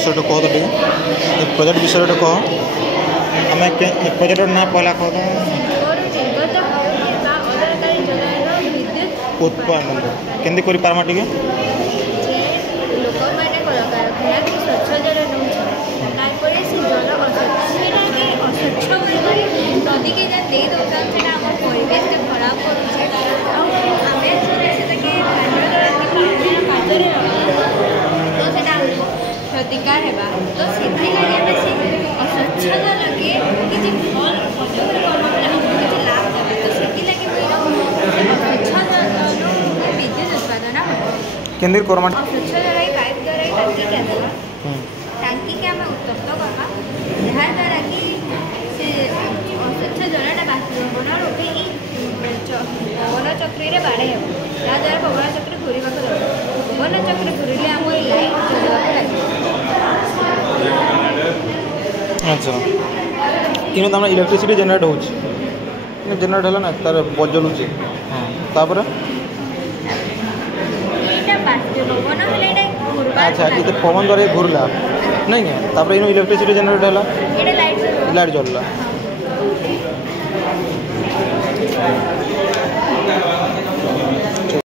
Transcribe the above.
विषय कह तो प्रोजेक्ट विषय कह आम प्रोजेक्ट ना पहला कह उत्पादन केमती कर पार्मा टे नदी के दे दौरान से परिवेश के खराब करुचे क्षतिकार है तो से अस्वच्छ जल के किसी भल किसी लाभ देवे तो से अस्वच्छ जल विद्युत उत्पादन हम केंद्र कोरमा अस्वच्छ जल पाइप द्वारा टांकी के टांकी के आम उत्तप्त करवा यहाँ द्वारा कि से अस्वच्छ जलटा बाष्पीभवन रोके पवन चक्री बाड़े हो जहाँद्वारा पवन चक्र घूरवा पवन चक्र घूरिले आम लाइट चलवा लगे। अच्छा इन तो इलेक्ट्रिसिटी जेनेट हो जेनेट है ना तार बजलुचे हाँ तापर अच्छा ये पवन द्वारा घूरला नहीं तापर इन इलेक्ट्रिसिटी जेनेट है लाइट जलला